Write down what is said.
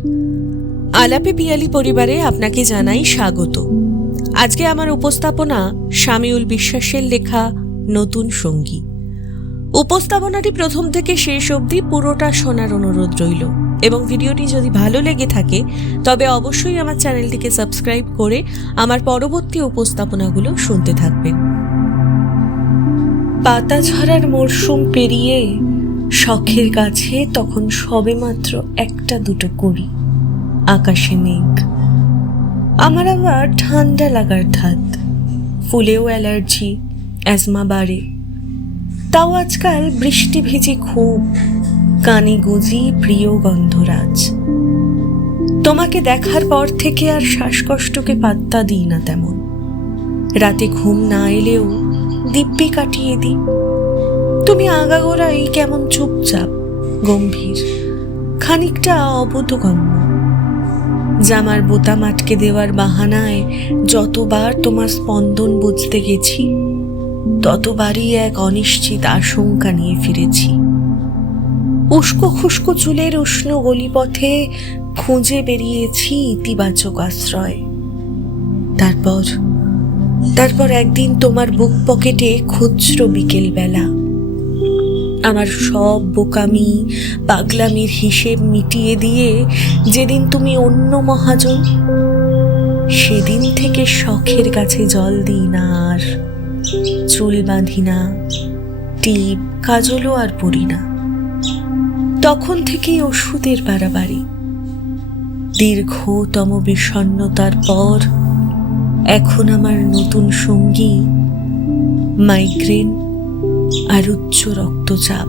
আলাপে পিয়ালি পরিবারে আপনাকে জানাই স্বাগত। আজকে আমার উপস্থাপনা শামিউল বিশ্বাসের লেখা নতুন সঙ্গী। উপস্থাপনাটি প্রথম থেকে শেষ অবধি পুরোটা শোনার অনুরোধ রইল এবং ভিডিওটি যদি ভালো লেগে থাকে তবে অবশ্যই আমার চ্যানেলটিকে সাবস্ক্রাইব করে আমার পরবর্তী উপস্থাপনাগুলো শুনতে থাকবেন। পাতা ঝরার মরশুম পেরিয়ে শখের গাছে তখন সবেমাত্র একটা দুটো কুড়ি, আকাশে মেঘ। আমার আবার ঠান্ডা লাগার ধাত, ফুলেও অ্যালার্জি, অ্যাজমা বাড়ে। তাও আজকাল বৃষ্টি ভিজে খুব, কানে গুঁজি প্রিয় গন্ধরাজ। তোমাকে দেখার পর থেকে আর শ্বাসকষ্টকে পাত্তা দিই না তেমন। রাতে ঘুম না এলেও দিব্যি কাটিয়ে দিই। তুমি আগাগোড়াই কেমন চুপচাপ, গম্ভীর, খানিকটা অবোধগম্য। জামার বোতাম আটকে দেওয়ার বাহানায় যতবার তোমার স্পন্দন বুঝতে গেছি ততবারই এক অনিশ্চিত আশঙ্কা নিয়ে ফিরেছি। উস্কো খুস্কো চুলের উষ্ণ গলিপথে খুঁজে বেরিয়েছি ইতিবাচক আশ্রয়। তারপর একদিন তোমার বুক পকেটে খুচরো বিকেল বেলা আমার সব বোকামি পাগলামির হিসেব মিটিয়ে দিয়ে যেদিন তুমি অন্য মহাজন, সেদিন থেকে শখের গাছে জল দিই না আর, চুল বাঁধি না, টিপ কাজলও আর পরি না। তখন থেকেই ওষুধের বাড়াবাড়ি। দীর্ঘতম বিষণ্ণতার পর এখন আমার নতুন সঙ্গী মাইগ্রেন আর উচ্চ রক্তচাপ।